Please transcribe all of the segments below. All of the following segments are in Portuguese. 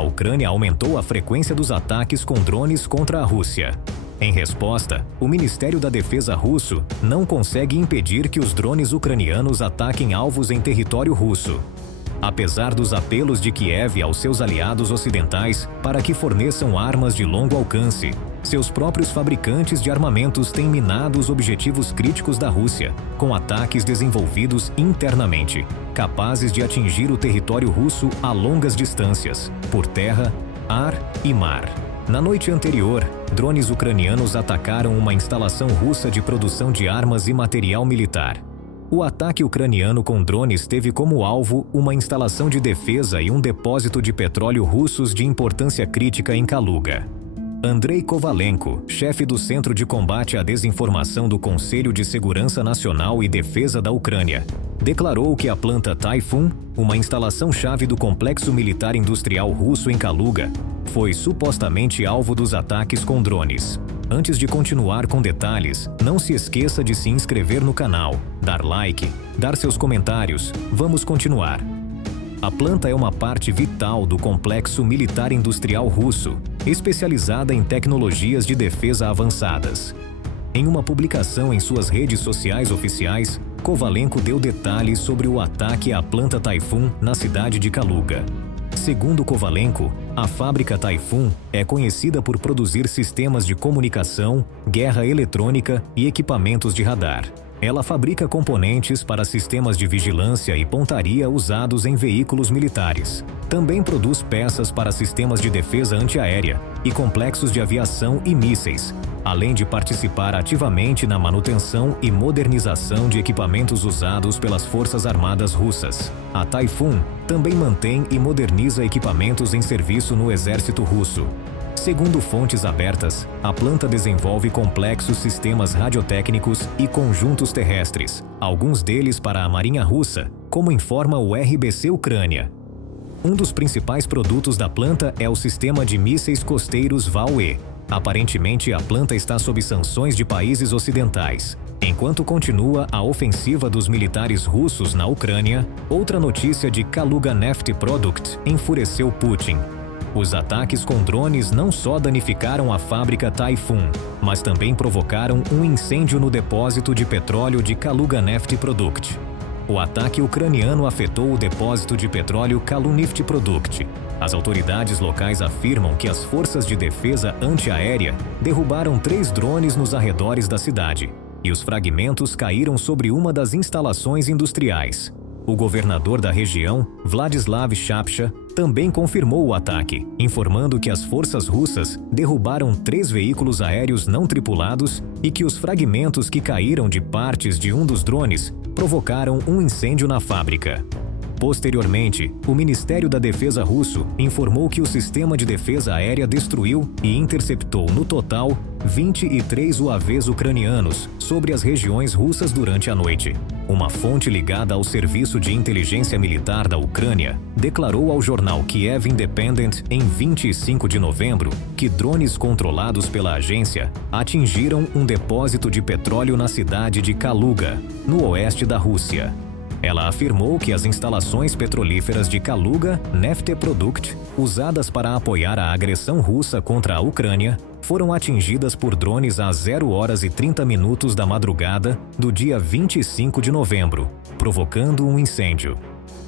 a Ucrânia aumentou a frequência dos ataques com drones contra a Rússia. Em resposta, o Ministério da Defesa russo não consegue impedir que os drones ucranianos ataquem alvos em território russo. Apesar dos apelos de Kiev aos seus aliados ocidentais para que forneçam armas de longo alcance, seus próprios fabricantes de armamentos têm minado os objetivos críticos da Rússia, com ataques desenvolvidos internamente, capazes de atingir o território russo a longas distâncias, por terra, ar e mar. Na noite anterior, drones ucranianos atacaram uma instalação russa de produção de armas e material militar. O ataque ucraniano com drones teve como alvo uma instalação de defesa e um depósito de petróleo russos de importância crítica em Kaluga. Andrei Kovalenko, chefe do Centro de Combate à Desinformação do Conselho de Segurança Nacional e Defesa da Ucrânia, declarou que a planta Typhoon, uma instalação-chave do complexo militar industrial russo em Kaluga, foi supostamente alvo dos ataques com drones. Antes de continuar com detalhes, não se esqueça de se inscrever no canal, dar like, dar seus comentários. Vamos continuar. A planta é uma parte vital do complexo militar industrial russo, especializada em tecnologias de defesa avançadas. Em uma publicação em suas redes sociais oficiais, Kovalenko deu detalhes sobre o ataque à planta Typhoon na cidade de Kaluga. Segundo Kovalenko, a fábrica Typhoon é conhecida por produzir sistemas de comunicação, guerra eletrônica e equipamentos de radar. Ela fabrica componentes para sistemas de vigilância e pontaria usados em veículos militares. Também produz peças para sistemas de defesa antiaérea e complexos de aviação e mísseis, além de participar ativamente na manutenção e modernização de equipamentos usados pelas Forças Armadas Russas. A Typhoon também mantém e moderniza equipamentos em serviço no exército russo. Segundo fontes abertas, a planta desenvolve complexos sistemas radiotécnicos e conjuntos terrestres, alguns deles para a Marinha Russa, como informa o RBC Ucrânia. Um dos principais produtos da planta é o sistema de mísseis costeiros VAL-E. Aparentemente, a planta está sob sanções de países ocidentais. Enquanto continua a ofensiva dos militares russos na Ucrânia, outra notícia de Kaluga Neft Product enfureceu Putin. Os ataques com drones não só danificaram a fábrica Typhoon, mas também provocaram um incêndio no depósito de petróleo de Kaluga Neft Product. O ataque ucraniano afetou o depósito de petróleo Kaluneft Product. As autoridades locais afirmam que as forças de defesa antiaérea derrubaram 3 drones nos arredores da cidade, e os fragmentos caíram sobre uma das instalações industriais. O governador da região, Vladislav Shapcha, também confirmou o ataque, informando que as forças russas derrubaram 3 veículos aéreos não tripulados e que os fragmentos que caíram de partes de um dos drones provocaram um incêndio na fábrica. Posteriormente, o Ministério da Defesa russo informou que o sistema de defesa aérea destruiu e interceptou no total 23 UAVs ucranianos sobre as regiões russas durante a noite. Uma fonte ligada ao Serviço de Inteligência Militar da Ucrânia declarou ao jornal Kiev Independent em 25 de novembro que drones controlados pela agência atingiram um depósito de petróleo na cidade de Kaluga, no oeste da Rússia. Ela afirmou que as instalações petrolíferas de Kaluga Neft Product, usadas para apoiar a agressão russa contra a Ucrânia, foram atingidas por drones às 0h30 da madrugada do dia 25 de novembro, provocando um incêndio.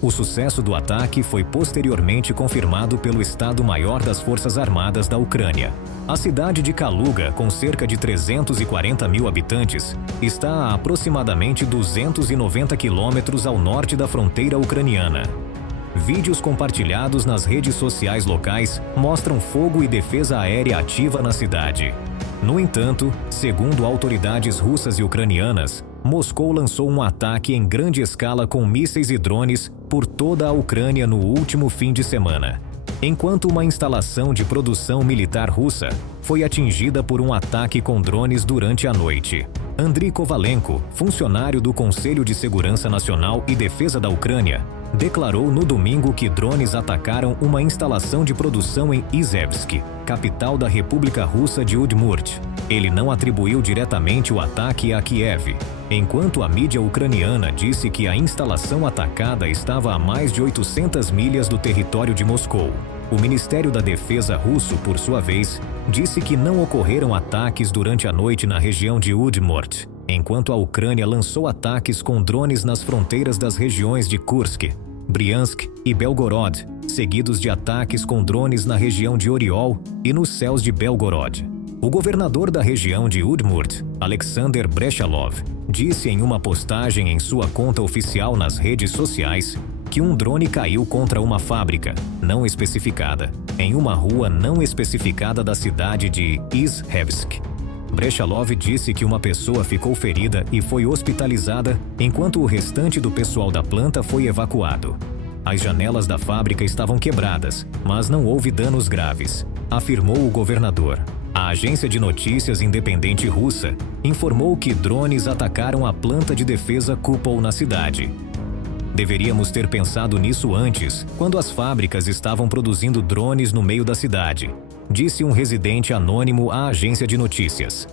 O sucesso do ataque foi posteriormente confirmado pelo Estado-Maior das Forças Armadas da Ucrânia. A cidade de Kaluga, com cerca de 340 mil habitantes, está a aproximadamente 290 quilômetros ao norte da fronteira ucraniana. Vídeos compartilhados nas redes sociais locais mostram fogo e defesa aérea ativa na cidade. No entanto, segundo autoridades russas e ucranianas, Moscou lançou um ataque em grande escala com mísseis e drones por toda a Ucrânia no último fim de semana, enquanto uma instalação de produção militar russa foi atingida por um ataque com drones durante a noite. Andriy Kovalenko, funcionário do Conselho de Segurança Nacional e Defesa da Ucrânia, declarou no domingo que drones atacaram uma instalação de produção em Izhevsk, capital da República Russa de Udmurt. Ele não atribuiu diretamente o ataque a Kiev, enquanto a mídia ucraniana disse que a instalação atacada estava a mais de 800 milhas do território de Moscou. O Ministério da Defesa russo, por sua vez, disse que não ocorreram ataques durante a noite na região de Udmurt, enquanto a Ucrânia lançou ataques com drones nas fronteiras das regiões de Kursk, Briansk e Belgorod, seguidos de ataques com drones na região de Oriol e nos céus de Belgorod. O governador da região de Udmurt, Alexander Brechalov, disse em uma postagem em sua conta oficial nas redes sociais que um drone caiu contra uma fábrica, não especificada, em uma rua não especificada da cidade de Izhevsk. Brechalov disse que uma pessoa ficou ferida e foi hospitalizada, enquanto o restante do pessoal da planta foi evacuado. As janelas da fábrica estavam quebradas, mas não houve danos graves, afirmou o governador. A agência de notícias independente russa informou que drones atacaram a planta de defesa Kupol na cidade. Deveríamos ter pensado nisso antes, quando as fábricas estavam produzindo drones no meio da cidade, disse um residente anônimo à agência de notícias.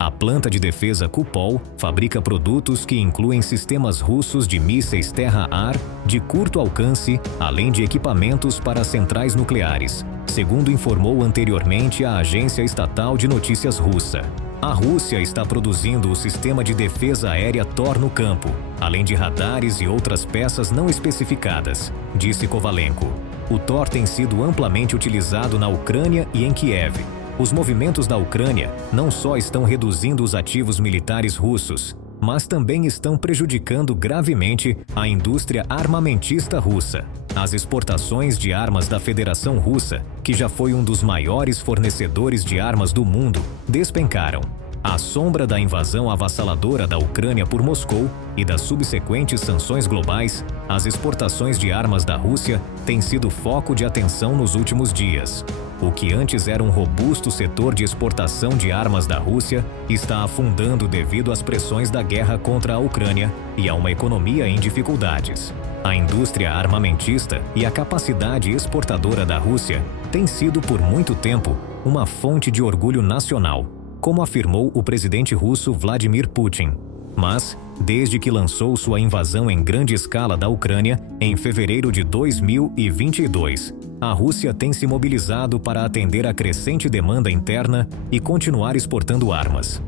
A planta de defesa Kupol fabrica produtos que incluem sistemas russos de mísseis terra-ar de curto alcance, além de equipamentos para centrais nucleares, segundo informou anteriormente a agência estatal de notícias russa. A Rússia está produzindo o sistema de defesa aérea Tor no campo, além de radares e outras peças não especificadas, disse Kovalenko. O Tor tem sido amplamente utilizado na Ucrânia e em Kiev. Os movimentos da Ucrânia não só estão reduzindo os ativos militares russos, mas também estão prejudicando gravemente a indústria armamentista russa. As exportações de armas da Federação Russa, que já foi um dos maiores fornecedores de armas do mundo, despencaram. À sombra da invasão avassaladora da Ucrânia por Moscou e das subsequentes sanções globais, as exportações de armas da Rússia têm sido foco de atenção nos últimos dias. O que antes era um robusto setor de exportação de armas da Rússia está afundando devido às pressões da guerra contra a Ucrânia e a uma economia em dificuldades. A indústria armamentista e a capacidade exportadora da Rússia tem sido por muito tempo uma fonte de orgulho nacional, como afirmou o presidente russo Vladimir Putin. Mas, desde que lançou sua invasão em grande escala da Ucrânia, em fevereiro de 2022, a Rússia tem se mobilizado para atender a crescente demanda interna e continuar exportando armas.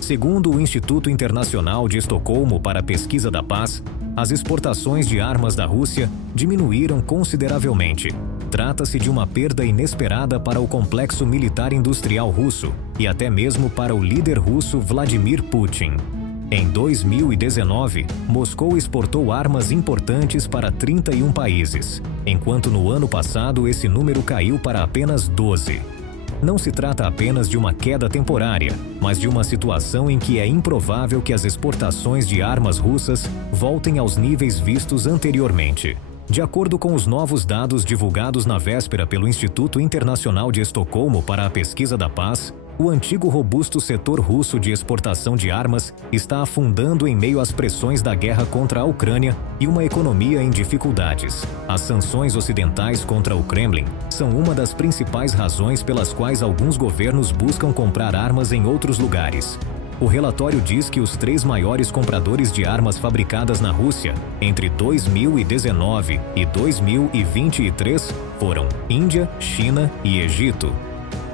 Segundo o Instituto Internacional de Estocolmo para a Pesquisa da Paz, as exportações de armas da Rússia diminuíram consideravelmente. Trata-se de uma perda inesperada para o complexo militar industrial russo e até mesmo para o líder russo Vladimir Putin. Em 2019, Moscou exportou armas importantes para 31 países, enquanto no ano passado esse número caiu para apenas 12. Não se trata apenas de uma queda temporária, mas de uma situação em que é improvável que as exportações de armas russas voltem aos níveis vistos anteriormente. De acordo com os novos dados divulgados na véspera pelo Instituto Internacional de Estocolmo para a Pesquisa da Paz, o antigo robusto setor russo de exportação de armas está afundando em meio às pressões da guerra contra a Ucrânia e uma economia em dificuldades. As sanções ocidentais contra o Kremlin são uma das principais razões pelas quais alguns governos buscam comprar armas em outros lugares. O relatório diz que os 3 maiores compradores de armas fabricadas na Rússia entre 2019 e 2023 foram Índia, China e Egito.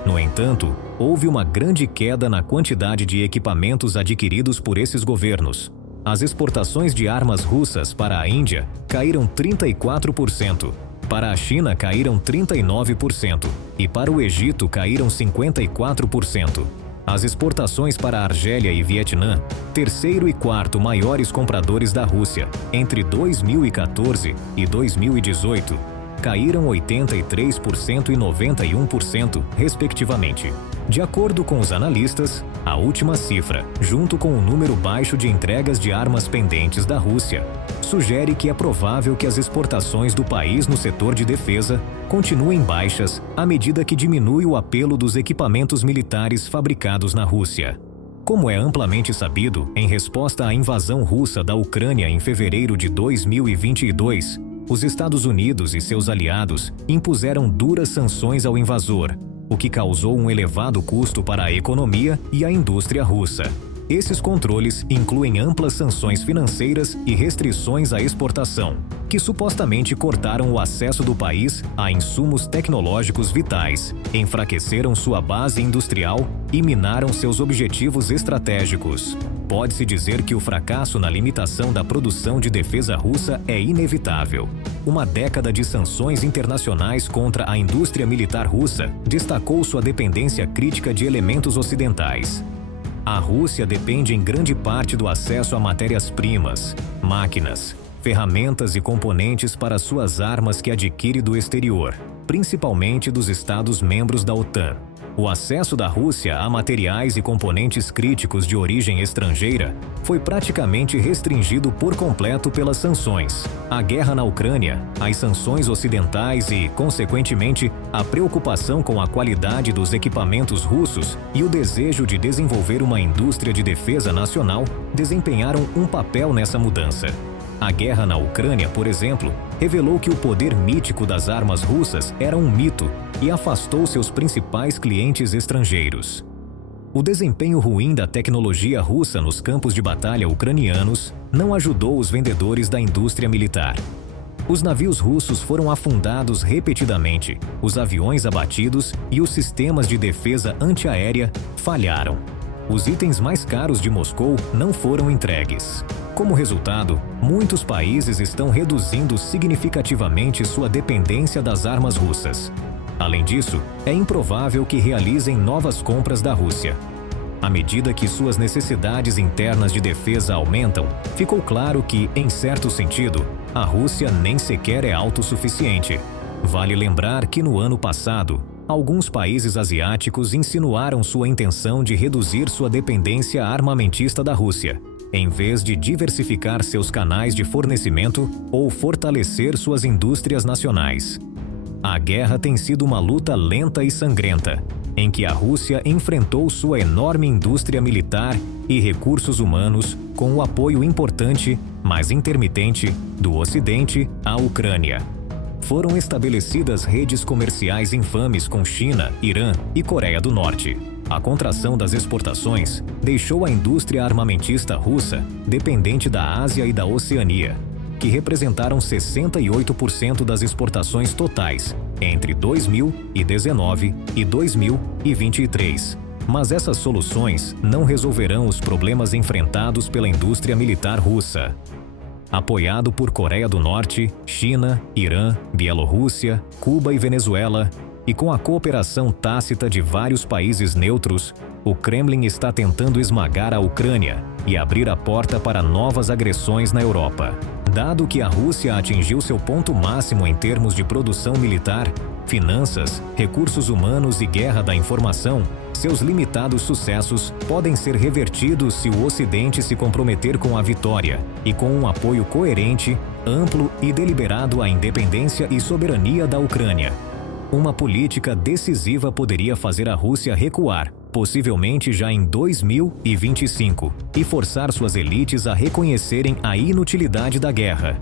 No entanto, houve uma grande queda na quantidade de equipamentos adquiridos por esses governos. As exportações de armas russas para a Índia caíram 34%, para a China caíram 39% e para o Egito caíram 54%. As exportações para a Argélia e Vietnã, terceiro e quarto maiores compradores da Rússia, entre 2014 e 2018, caíram 83% e 91%, respectivamente. De acordo com os analistas, a última cifra, junto com o número baixo de entregas de armas pendentes da Rússia, sugere que é provável que as exportações do país no setor de defesa continuem baixas à medida que diminui o apelo dos equipamentos militares fabricados na Rússia. Como é amplamente sabido, em resposta à invasão russa da Ucrânia em fevereiro de 2022, os Estados Unidos e seus aliados impuseram duras sanções ao invasor, o que causou um elevado custo para a economia e a indústria russa. Esses controles incluem amplas sanções financeiras e restrições à exportação, que supostamente cortaram o acesso do país a insumos tecnológicos vitais, enfraqueceram sua base industrial e minaram seus objetivos estratégicos. Pode-se dizer que o fracasso na limitação da produção de defesa russa é inevitável. Uma década de sanções internacionais contra a indústria militar russa destacou sua dependência crítica de elementos ocidentais. A Rússia depende em grande parte do acesso a matérias-primas, máquinas, ferramentas e componentes para suas armas que adquire do exterior, principalmente dos Estados-membros da OTAN. O acesso da Rússia a materiais e componentes críticos de origem estrangeira foi praticamente restringido por completo pelas sanções. A guerra na Ucrânia, as sanções ocidentais e, consequentemente, a preocupação com a qualidade dos equipamentos russos e o desejo de desenvolver uma indústria de defesa nacional desempenharam um papel nessa mudança. A guerra na Ucrânia, por exemplo, revelou que o poder mítico das armas russas era um mito e afastou seus principais clientes estrangeiros. O desempenho ruim da tecnologia russa nos campos de batalha ucranianos não ajudou os vendedores da indústria militar. Os navios russos foram afundados repetidamente, os aviões abatidos e os sistemas de defesa antiaérea falharam. Os itens mais caros de Moscou não foram entregues. Como resultado, muitos países estão reduzindo significativamente sua dependência das armas russas. Além disso, é improvável que realizem novas compras da Rússia. À medida que suas necessidades internas de defesa aumentam, ficou claro que, em certo sentido, a Rússia nem sequer é autossuficiente. Vale lembrar que no ano passado, alguns países asiáticos insinuaram sua intenção de reduzir sua dependência armamentista da Rússia, em vez de diversificar seus canais de fornecimento ou fortalecer suas indústrias nacionais. A guerra tem sido uma luta lenta e sangrenta, em que a Rússia enfrentou sua enorme indústria militar e recursos humanos com o apoio importante, mas intermitente, do Ocidente à Ucrânia. Foram estabelecidas redes comerciais infames com China, Irã e Coreia do Norte. A contração das exportações deixou a indústria armamentista russa dependente da Ásia e da Oceania, que representaram 68% das exportações totais entre 2019 e 2023. Mas essas soluções não resolverão os problemas enfrentados pela indústria militar russa. Apoiado por Coreia do Norte, China, Irã, Bielorrússia, Cuba e Venezuela, e com a cooperação tácita de vários países neutros, o Kremlin está tentando esmagar a Ucrânia e abrir a porta para novas agressões na Europa. Dado que a Rússia atingiu seu ponto máximo em termos de produção militar, finanças, recursos humanos e guerra da informação, seus limitados sucessos podem ser revertidos se o Ocidente se comprometer com a vitória e com um apoio coerente, amplo e deliberado à independência e soberania da Ucrânia. Uma política decisiva poderia fazer a Rússia recuar, possivelmente já em 2025, e forçar suas elites a reconhecerem a inutilidade da guerra.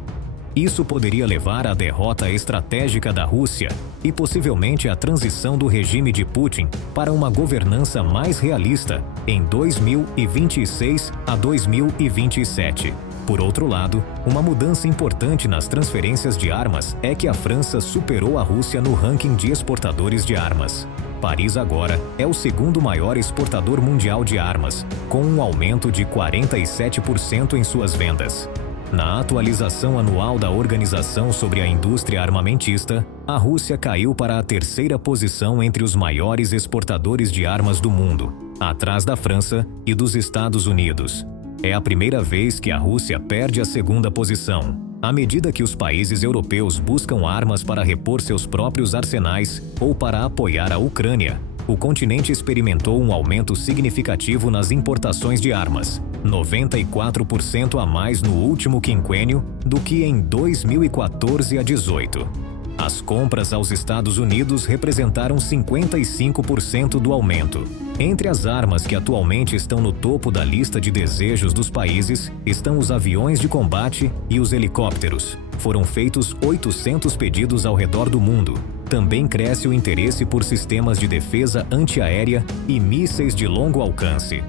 Isso poderia levar à derrota estratégica da Rússia e possivelmente à transição do regime de Putin para uma governança mais realista em 2026 a 2027. Por outro lado, uma mudança importante nas transferências de armas é que a França superou a Rússia no ranking de exportadores de armas. Paris agora é o segundo maior exportador mundial de armas, com um aumento de 47% em suas vendas. Na atualização anual da Organização sobre a Indústria Armamentista, a Rússia caiu para a terceira posição entre os maiores exportadores de armas do mundo, atrás da França e dos Estados Unidos. É a primeira vez que a Rússia perde a segunda posição. À medida que os países europeus buscam armas para repor seus próprios arsenais ou para apoiar a Ucrânia, o continente experimentou um aumento significativo nas importações de armas, 94% a mais no último quinquênio do que em 2014 a 18. As compras aos Estados Unidos representaram 55% do aumento. Entre as armas que atualmente estão no topo da lista de desejos dos países estão os aviões de combate e os helicópteros. Foram feitos 800 pedidos ao redor do mundo. Também cresce o interesse por sistemas de defesa antiaérea e mísseis de longo alcance.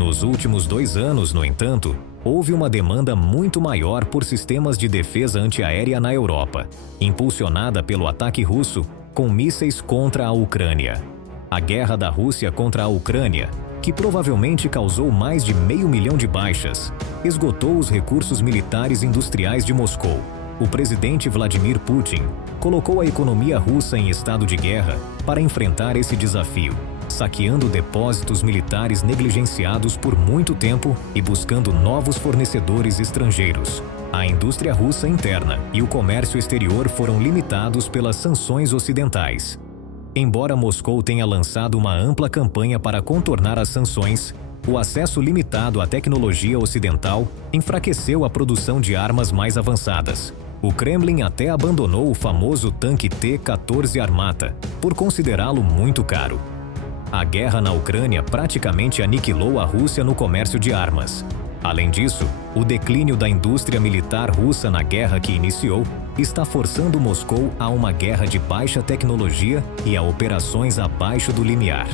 Nos últimos 2 anos, no entanto, houve uma demanda muito maior por sistemas de defesa antiaérea na Europa, impulsionada pelo ataque russo com mísseis contra a Ucrânia. A guerra da Rússia contra a Ucrânia, que provavelmente causou mais de 500 mil de baixas, esgotou os recursos militares industriais de Moscou. O presidente Vladimir Putin colocou a economia russa em estado de guerra para enfrentar esse desafio, saqueando depósitos militares negligenciados por muito tempo e buscando novos fornecedores estrangeiros. A indústria russa interna e o comércio exterior foram limitados pelas sanções ocidentais. Embora Moscou tenha lançado uma ampla campanha para contornar as sanções, o acesso limitado à tecnologia ocidental enfraqueceu a produção de armas mais avançadas. O Kremlin até abandonou o famoso tanque T-14 Armata, por considerá-lo muito caro. A guerra na Ucrânia praticamente aniquilou a Rússia no comércio de armas. Além disso, o declínio da indústria militar russa na guerra que iniciou está forçando Moscou a uma guerra de baixa tecnologia e a operações abaixo do limiar.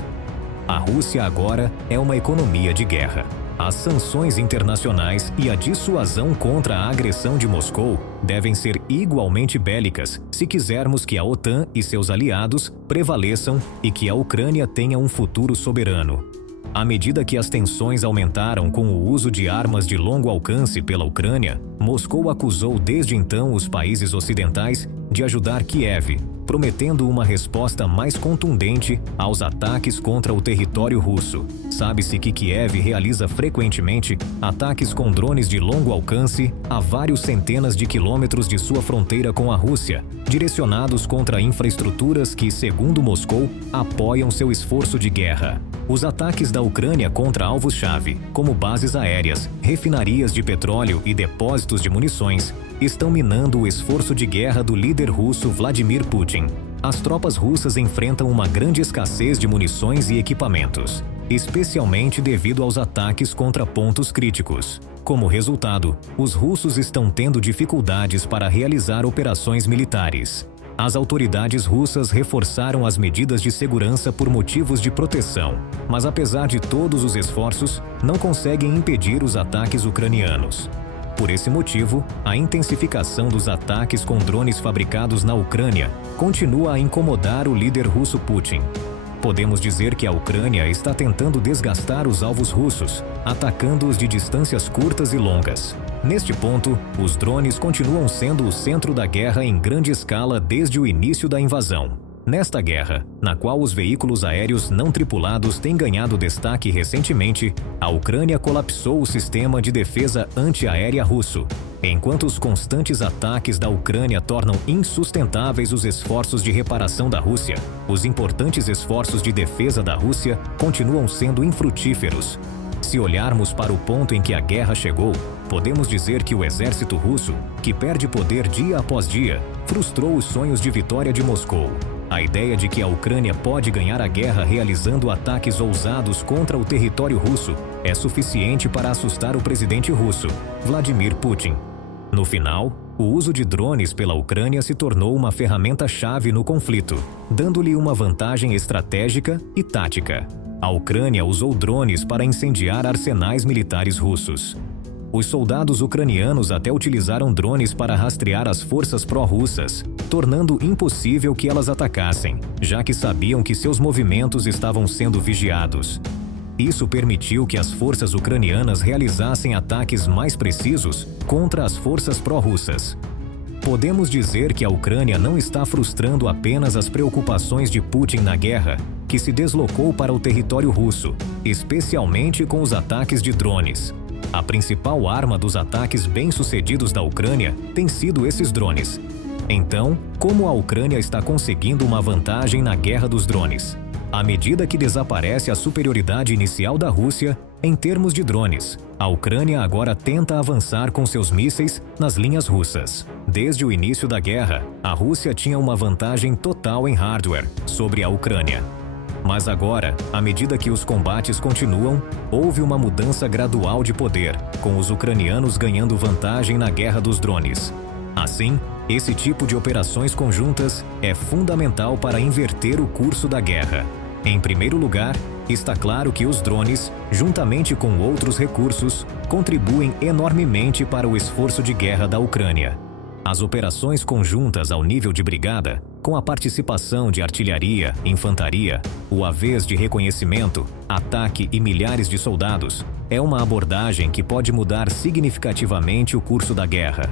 A Rússia agora é uma economia de guerra. As sanções internacionais e a dissuasão contra a agressão de Moscou devem ser igualmente bélicas se quisermos que a OTAN e seus aliados prevaleçam e que a Ucrânia tenha um futuro soberano. À medida que as tensões aumentaram com o uso de armas de longo alcance pela Ucrânia, Moscou acusou desde então os países ocidentais de ajudar Kiev, prometendo uma resposta mais contundente aos ataques contra o território russo. Sabe-se que Kiev realiza frequentemente ataques com drones de longo alcance a vários centenas de quilômetros de sua fronteira com a Rússia, direcionados contra infraestruturas que, segundo Moscou, apoiam seu esforço de guerra. Os ataques da Ucrânia contra alvos-chave, como bases aéreas, refinarias de petróleo e depósitos de munições, estão minando o esforço de guerra do líder russo Vladimir Putin. As tropas russas enfrentam uma grande escassez de munições e equipamentos, especialmente devido aos ataques contra pontos críticos. Como resultado, os russos estão tendo dificuldades para realizar operações militares. As autoridades russas reforçaram as medidas de segurança por motivos de proteção, mas apesar de todos os esforços, não conseguem impedir os ataques ucranianos. Por esse motivo, a intensificação dos ataques com drones fabricados na Ucrânia continua a incomodar o líder russo Putin. Podemos dizer que a Ucrânia está tentando desgastar os alvos russos, atacando-os de distâncias curtas e longas. Neste ponto, os drones continuam sendo o centro da guerra em grande escala desde o início da invasão. Nesta guerra, na qual os veículos aéreos não tripulados têm ganhado destaque recentemente, a Ucrânia colapsou o sistema de defesa antiaérea russo. Enquanto os constantes ataques da Ucrânia tornam insustentáveis os esforços de reparação da Rússia, os importantes esforços de defesa da Rússia continuam sendo infrutíferos. Se olharmos para o ponto em que a guerra chegou, podemos dizer que o exército russo, que perde poder dia após dia, frustrou os sonhos de vitória de Moscou. A ideia de que a Ucrânia pode ganhar a guerra realizando ataques ousados contra o território russo é suficiente para assustar o presidente russo, Vladimir Putin. No final, o uso de drones pela Ucrânia se tornou uma ferramenta-chave no conflito, dando-lhe uma vantagem estratégica e tática. A Ucrânia usou drones para incendiar arsenais militares russos. Os soldados ucranianos até utilizaram drones para rastrear as forças pró-russas, tornando impossível que elas atacassem, já que sabiam que seus movimentos estavam sendo vigiados. Isso permitiu que as forças ucranianas realizassem ataques mais precisos contra as forças pró-russas. Podemos dizer que a Ucrânia não está frustrando apenas as preocupações de Putin na guerra, que se deslocou para o território russo, especialmente com os ataques de drones. A principal arma dos ataques bem-sucedidos da Ucrânia tem sido esses drones. Então, como a Ucrânia está conseguindo uma vantagem na guerra dos drones? À medida que desaparece a superioridade inicial da Rússia em termos de drones, a Ucrânia agora tenta avançar com seus mísseis nas linhas russas. Desde o início da guerra, a Rússia tinha uma vantagem total em hardware sobre a Ucrânia. Mas agora, à medida que os combates continuam, houve uma mudança gradual de poder, com os ucranianos ganhando vantagem na guerra dos drones. Assim, esse tipo de operações conjuntas é fundamental para inverter o curso da guerra. Em primeiro lugar, Está claro que os drones, juntamente com outros recursos, contribuem enormemente para o esforço de guerra da Ucrânia. As operações conjuntas ao nível de brigada, com a participação de artilharia, infantaria, UAVs de reconhecimento, ataque e milhares de soldados, é uma abordagem que pode mudar significativamente o curso da guerra.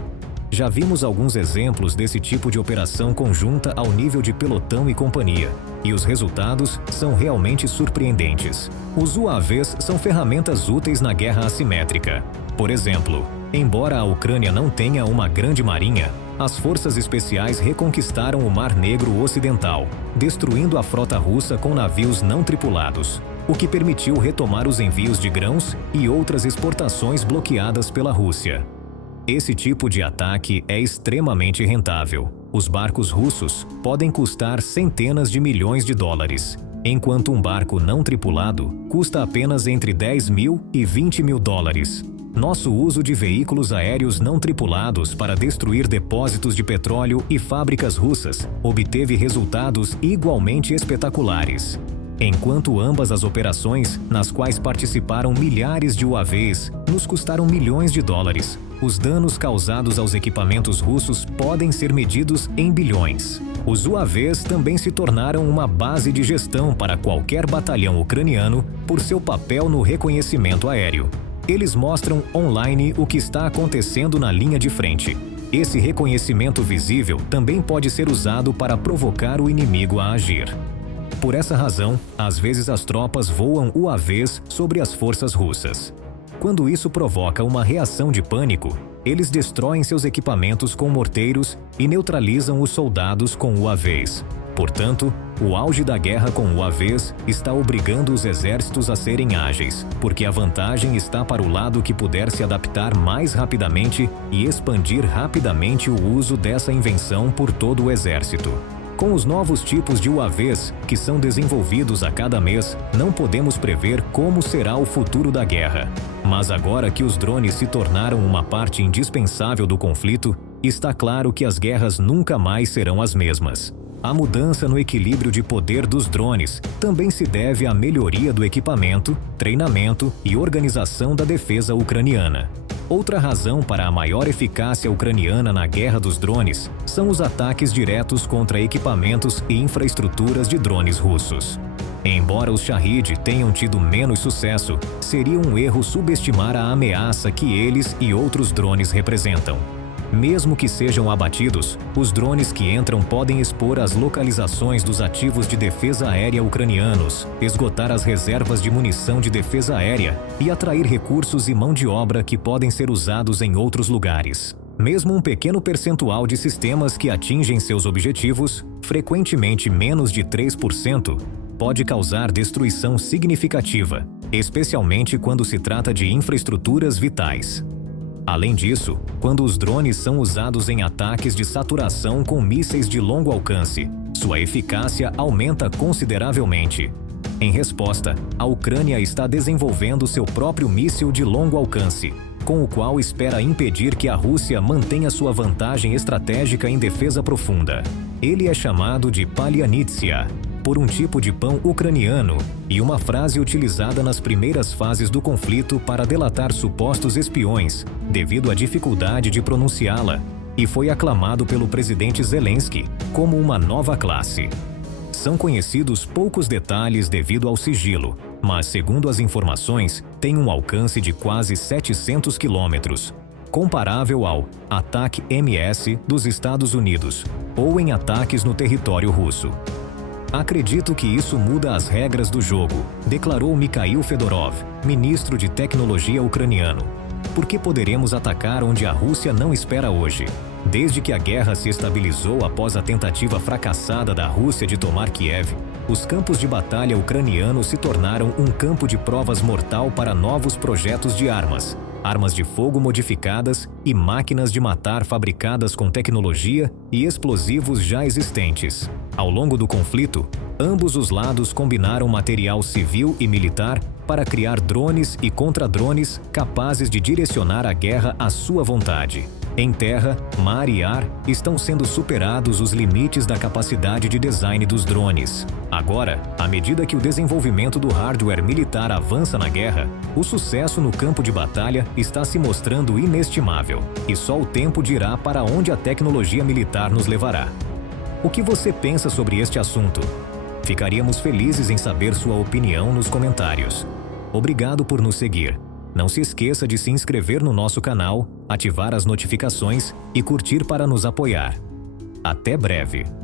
Já vimos alguns exemplos desse tipo de operação conjunta ao nível de pelotão e companhia, e os resultados são realmente surpreendentes. Os UAVs são ferramentas úteis na guerra assimétrica. Por exemplo, embora a Ucrânia não tenha uma grande marinha, as forças especiais reconquistaram o Mar Negro Ocidental, destruindo a frota russa com navios não tripulados, o que permitiu retomar os envios de grãos e outras exportações bloqueadas pela Rússia. Esse tipo de ataque é extremamente rentável. Os barcos russos podem custar centenas de milhões de dólares, enquanto um barco não tripulado custa apenas entre 10 mil e 20 mil dólares. Nosso uso de veículos aéreos não tripulados para destruir depósitos de petróleo e fábricas russas obteve resultados igualmente espetaculares. Enquanto ambas as operações, nas quais participaram milhares de UAVs, nos custaram milhões de dólares, os danos causados aos equipamentos russos podem ser medidos em bilhões. Os UAVs também se tornaram uma base de gestão para qualquer batalhão ucraniano por seu papel no reconhecimento aéreo. Eles mostram online o que está acontecendo na linha de frente. Esse reconhecimento visível também pode ser usado para provocar o inimigo a agir. Por essa razão, às vezes as tropas voam UAVs sobre as forças russas. Quando isso provoca uma reação de pânico, eles destroem seus equipamentos com morteiros e neutralizam os soldados com UAVs. Portanto, o auge da guerra com UAVs está obrigando os exércitos a serem ágeis, porque a vantagem está para o lado que puder se adaptar mais rapidamente e expandir rapidamente o uso dessa invenção por todo o exército. Com os novos tipos de UAVs que são desenvolvidos a cada mês, não podemos prever como será o futuro da guerra. Mas agora que os drones se tornaram uma parte indispensável do conflito, está claro que as guerras nunca mais serão as mesmas. A mudança no equilíbrio de poder dos drones também se deve à melhoria do equipamento, treinamento e organização da defesa ucraniana. Outra razão para a maior eficácia ucraniana na guerra dos drones são os ataques diretos contra equipamentos e infraestruturas de drones russos. Embora os Shahid tenham tido menos sucesso, seria um erro subestimar a ameaça que eles e outros drones representam. Mesmo que sejam abatidos, os drones que entram podem expor as localizações dos ativos de defesa aérea ucranianos, esgotar as reservas de munição de defesa aérea e atrair recursos e mão de obra que podem ser usados em outros lugares. Mesmo um pequeno percentual de sistemas que atingem seus objetivos, frequentemente menos de 3%, pode causar destruição significativa, especialmente quando se trata de infraestruturas vitais. Além disso, quando os drones são usados em ataques de saturação com mísseis de longo alcance, sua eficácia aumenta consideravelmente. Em resposta, a Ucrânia está desenvolvendo seu próprio míssil de longo alcance, com o qual espera impedir que a Rússia mantenha sua vantagem estratégica em defesa profunda. Ele é chamado de Palianitsia, por um tipo de pão ucraniano e uma frase utilizada nas primeiras fases do conflito para delatar supostos espiões, devido à dificuldade de pronunciá-la, e foi aclamado pelo presidente Zelensky como uma nova classe. São conhecidos poucos detalhes devido ao sigilo, mas, segundo as informações, tem um alcance de quase 700 quilômetros, comparável ao ataque MS dos Estados Unidos, ou em ataques no território russo. Acredito que isso muda as regras do jogo, declarou Mikhail Fedorov, ministro de tecnologia ucraniano. Porque poderemos atacar onde a Rússia não espera hoje. Desde que a guerra se estabilizou após a tentativa fracassada da Rússia de tomar Kiev, os campos de batalha ucranianos se tornaram um campo de provas mortal para novos projetos de armas, armas de fogo modificadas e máquinas de matar fabricadas com tecnologia e explosivos já existentes. Ao longo do conflito, ambos os lados combinaram material civil e militar para criar drones e contra-drones capazes de direcionar a guerra à sua vontade. Em terra, mar e ar, estão sendo superados os limites da capacidade de design dos drones. Agora, à medida que o desenvolvimento do hardware militar avança na guerra, o sucesso no campo de batalha está se mostrando inestimável, e só o tempo dirá para onde a tecnologia militar nos levará. O que você pensa sobre este assunto? Ficaríamos felizes em saber sua opinião nos comentários. Obrigado por nos seguir. Não se esqueça de se inscrever no nosso canal, ativar as notificações e curtir para nos apoiar. Até breve!